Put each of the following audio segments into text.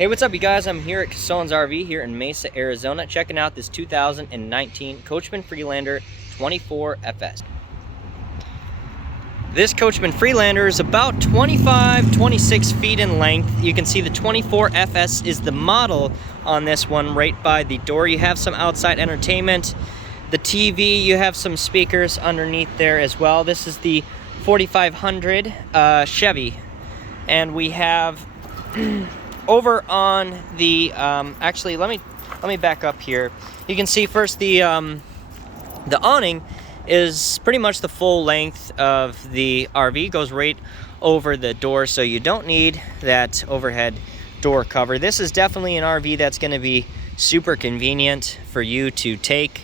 Hey, what's up, you guys? I'm here at Coacmen's RV here in Mesa, Arizona, checking out this 2019 Coachmen Freelander 24FS. This Coachmen Freelander is about 26 feet in length. You can see the 24FS is the model on this one right by the door. You have some outside entertainment. The TV, you have some speakers underneath there as well. This is the 4500 Chevy. And we have over on the actually let me back up here. You can see first the awning is pretty much the full length of the RV, goes right over the door, so you don't need that overhead door cover. This is definitely an RV that's going to be super convenient for you to take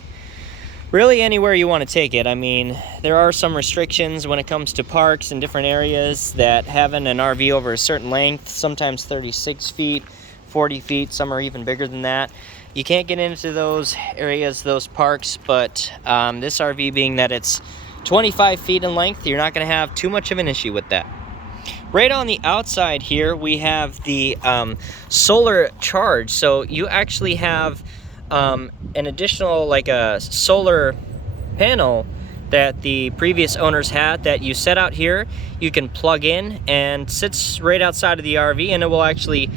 really anywhere you want to take it. I mean, there are some restrictions when it comes to parks in different areas that having an RV over a certain length, sometimes 36 feet, 40 feet, some are even bigger than that. You can't get into those areas, those parks, but this RV, being that it's 25 feet in length, you're not going to have too much of an issue with that. Right on the outside here, we have the solar charge. So you actually have an additional, like a solar panel that the previous owners had that you set out here. You can plug in and sits right outside of the RV, and it will actually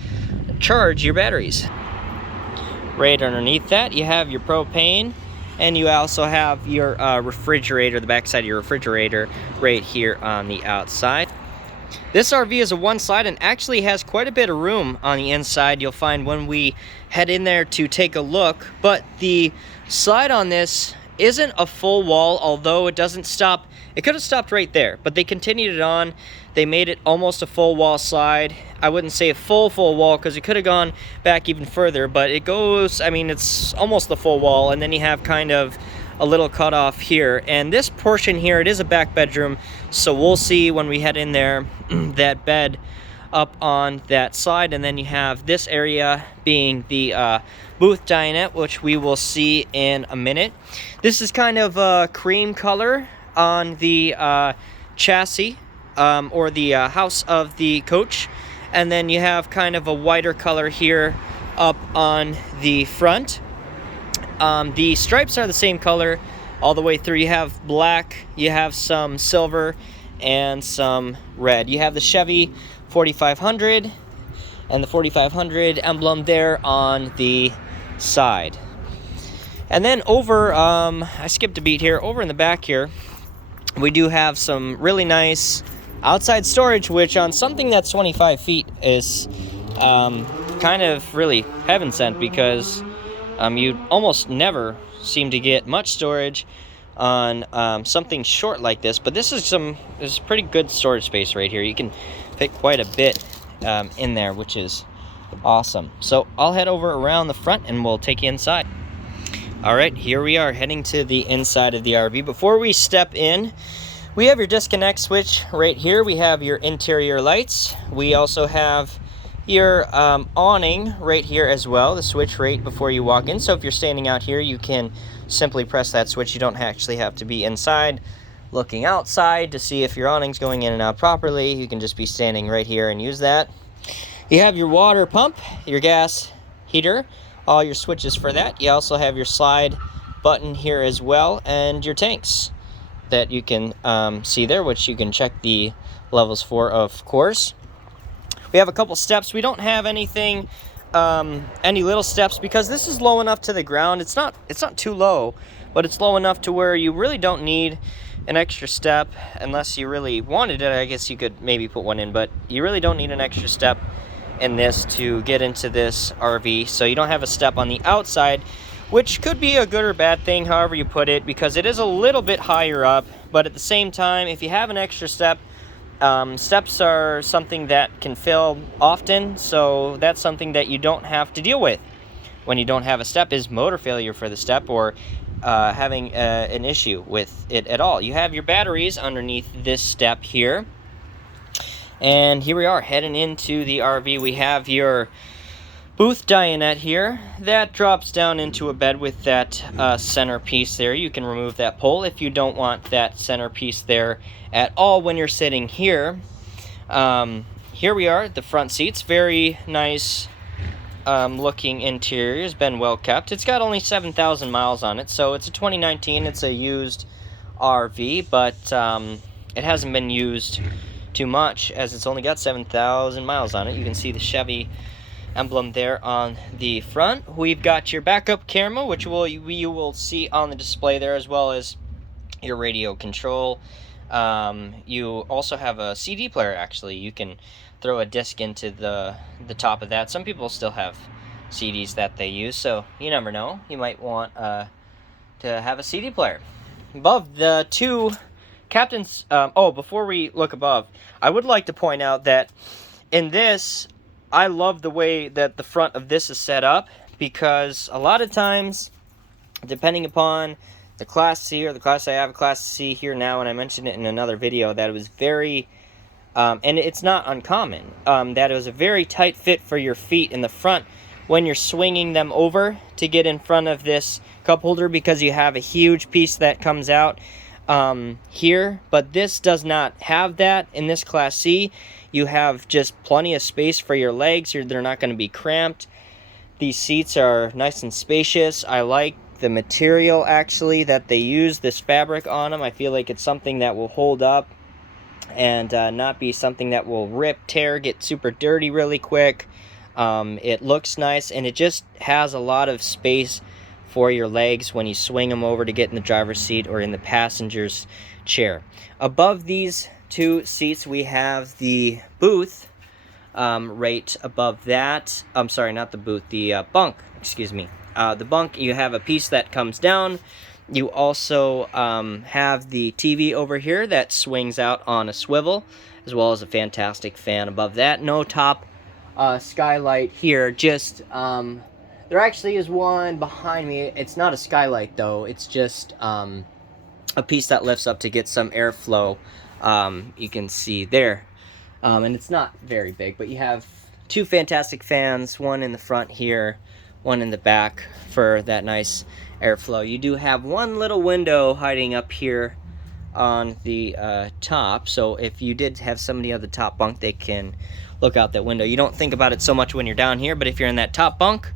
charge your batteries. Right underneath that, you have your propane, and you also have your refrigerator, the backside of your refrigerator right here on the outside. This RV is a one slide and actually has quite a bit of room on the inside, you'll find when we head in there to take a look. But the slide on this isn't a full wall, although it doesn't stop. It could have stopped right there, but they continued it on. They made it almost a full wall slide. I wouldn't say a full wall, because it could have gone back even further, but it goes, I mean, it's almost the full wall, and then you have kind of a little cutoff here. And this portion here, it is a back bedroom, so we'll see when we head in there that bed up on that slide. And then you have this area being the booth dinette, which we will see in a minute. This is kind of a cream color on the chassis or the house of the coach, and then you have kind of a whiter color here up on the front. The stripes are the same color all the way through. You have black, you have some silver, and some red. You have the Chevy 4500 and the 4500 emblem there on the side. And then over, I skipped a beat here, over in the back here, we do have some really nice outside storage, which on something that's 25 feet is kind of really heaven sent, because you almost never seem to get much storage on something short like this. But this is pretty good storage space right here. You can fit quite a bit in there, which is awesome. So I'll head over around the front and we'll take you inside. All right, here we are heading to the inside of the RV. Before we step in, we have your disconnect switch right here. We have your interior lights. We also have your awning right here as well, the switch right before you walk in. So if you're standing out here, you can simply press that switch. You don't actually have to be inside looking outside to see if your awning's going in and out properly. You can just be standing right here and use that. You have your water pump, your gas heater, all your switches for that. You also have your slide button here as well, and your tanks that you can see there, which you can check the levels for, of course. We have a couple steps. We don't have anything, any little steps, because this is low enough to the ground. It's not too low, but it's low enough to where you really don't need an extra step unless you really wanted it. I guess you could maybe put one in, but you really don't need an extra step in this to get into this RV. So you don't have a step on the outside, which could be a good or bad thing, however you put it, because it is a little bit higher up. But at the same time, if you have an extra step, steps are something that can fail often, so that's something that you don't have to deal with when you don't have a step, is motor failure for the step, or having an issue with it at all. You have your batteries underneath this step here. And here we are heading into the RV. We have your booth dinette here that drops down into a bed with that center piece there. You can remove that pole if you don't want that center piece there at all when you're sitting here. Here we are, the front seats, very nice looking interior has been well kept. It's got only 7,000 miles on it, so it's a 2019. It's a used RV, but it hasn't been used too much as it's only got 7,000 miles on it. You can see the Chevy emblem there on the front. We've got your backup camera, which you will see on the display there, as well as your radio control. You also have a CD player. Actually, you can throw a disc into the top of that. Some people still have CDs that they use, so you never know, you might want to have a CD player. Above the two captains, before we look above, I would like to point out that in this, I love the way that the front of this is set up, because a lot of times, depending upon the Class C or the Class A, I have a Class C here now, and I mentioned it in another video, that it was very, and it's not uncommon, that it was a very tight fit for your feet in the front when you're swinging them over to get in front of this cup holder, because you have a huge piece that comes out here, but this does not have that. In this Class C, you have just plenty of space for your legs. They're not going to be cramped. These seats are nice and spacious. I like the material, actually, that they use, this fabric on them. I feel like it's something that will hold up and not be something that will rip, tear, get super dirty really quick. It looks nice, and it just has a lot of space for your legs when you swing them over to get in the driver's seat or in the passenger's chair. Above these two seats, we have the booth, right above that. I'm sorry, not the booth, the bunk, excuse me. The bunk, you have a piece that comes down. You also have the TV over here that swings out on a swivel, as well as a fantastic fan above that. No top skylight here, just there actually is one behind me. It's not a skylight though, it's just a piece that lifts up to get some airflow. You can see there, and it's not very big, but you have two fantastic fans, one in the front here, one in the back for that nice airflow. You do have one little window hiding up here on the top, so if you did have somebody on the top bunk, they can look out that window. You don't think about it so much when you're down here, but if you're in that top bunk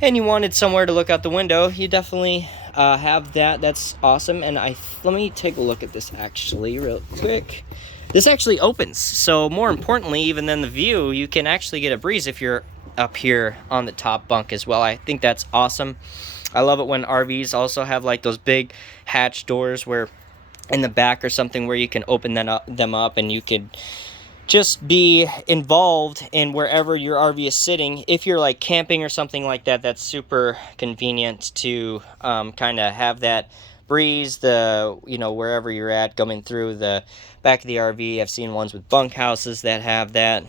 and you wanted somewhere to look out the window, you definitely have that. That's awesome. And let me take a look at this actually real quick. This actually opens, so more importantly even than the view, you can actually get a breeze if you're up here on the top bunk as well. I think that's awesome. I love it when RVs also have like those big hatch doors where in the back or something where you can open them up and you could just be involved in wherever your RV is sitting. If you're like camping or something like that, that's super convenient to kind of have that breeze, wherever you're at, coming through the back of the RV. I've seen ones with bunkhouses that have that.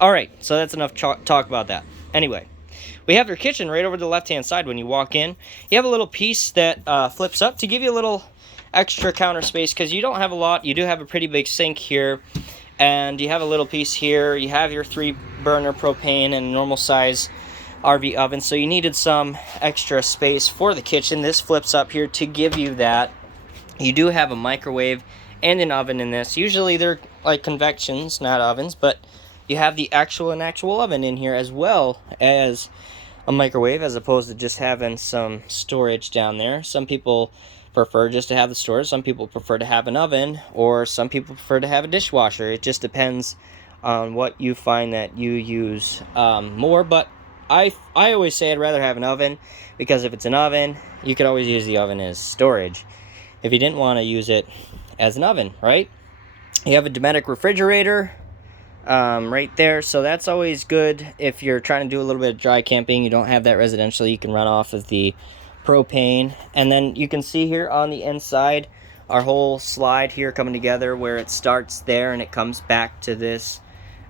All right, so that's enough talk about that. Anyway, we have your kitchen right over to the left-hand side. When you walk in, you have a little piece that flips up to give you a little extra counter space, because you don't have a lot. You do have a pretty big sink here, and you have a little piece here. You have your 3-burner propane and normal size RV oven, so you needed some extra space for the kitchen. This flips up here to give you that. You do have a microwave and an oven in this. Usually they're like convections, not ovens, but you have the actual oven in here, as well as a microwave, as opposed to just having some storage down there. Some people prefer just to have the storage. Some people prefer to have an oven, or some people prefer to have a dishwasher. It just depends on what you find that you use more. But I always say I'd rather have an oven, because if it's an oven, you could always use the oven as storage if you didn't want to use it as an oven, right? You have a Dometic refrigerator right there, so that's always good if you're trying to do a little bit of dry camping. You don't have that residentially, you can run off of the propane. And then you can see here on the inside our whole slide here coming together, where it starts there and it comes back to this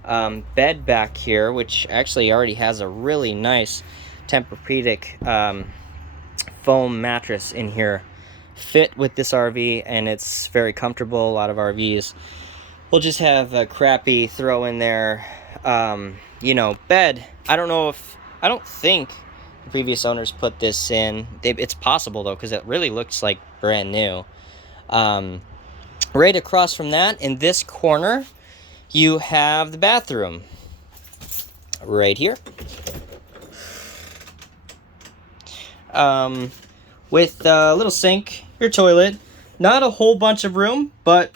bed back here, which actually already has a really nice Tempur-Pedic foam mattress in here, fit with this RV, and it's very comfortable. A lot of RVs will just have a crappy throw in there bed. I don't think the previous owners put this in. It's possible though, because it really looks like brand new. Right across from that, in this corner, you have the bathroom right here. with a little sink, your toilet. Not a whole bunch of room, but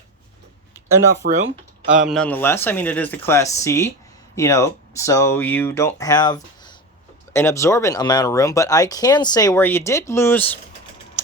enough room nonetheless. I mean, it is the Class C, you know, so you don't have an absorbent amount of room. But I can say where you did lose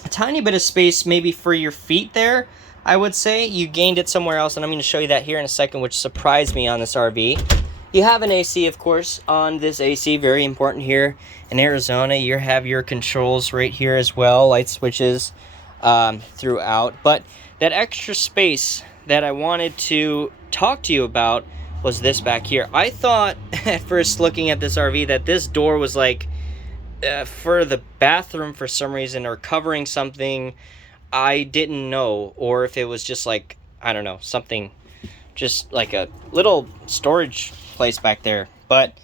a tiny bit of space maybe for your feet there, I would say you gained it somewhere else, and I'm going to show you that here in a second, which surprised me on this RV. You have an AC, of course, on this AC, very important here in Arizona. You have your controls right here as well, light switches throughout. But that extra space that I wanted to talk to you about was this back here. I thought at first looking at this RV that this door was like for the bathroom for some reason, or covering something I didn't know, or if it was just like, I don't know, something, just like a little storage place back there. But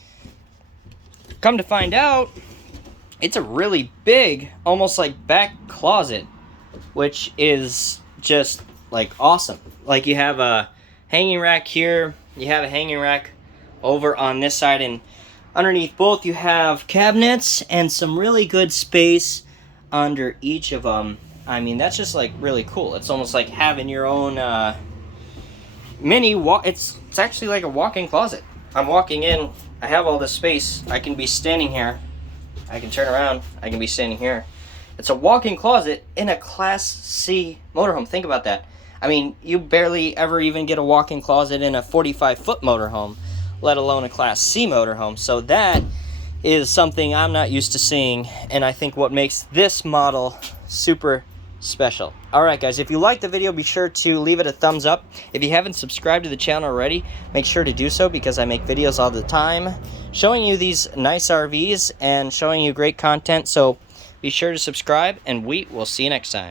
come to find out, it's a really big, almost like back closet, which is just like awesome. Like you have a hanging rack here, you have a hanging rack over on this side, and underneath both you have cabinets and some really good space under each of them. I mean, that's just like really cool. It's almost like having your own mini it's actually like a walk-in closet. I'm walking in, I have all this space, I can be standing here, I can turn around, I can be standing here. It's a walk-in closet in a Class C motorhome. Think about that. I mean, you barely ever even get a walk-in closet in a 45-foot motorhome, let alone a Class C motorhome. So that is something I'm not used to seeing, and I think what makes this model super special. Alright guys, if you liked the video, be sure to leave it a thumbs up. If you haven't subscribed to the channel already, make sure to do so, because I make videos all the time showing you these nice RVs and showing you great content. So be sure to subscribe, and we will see you next time.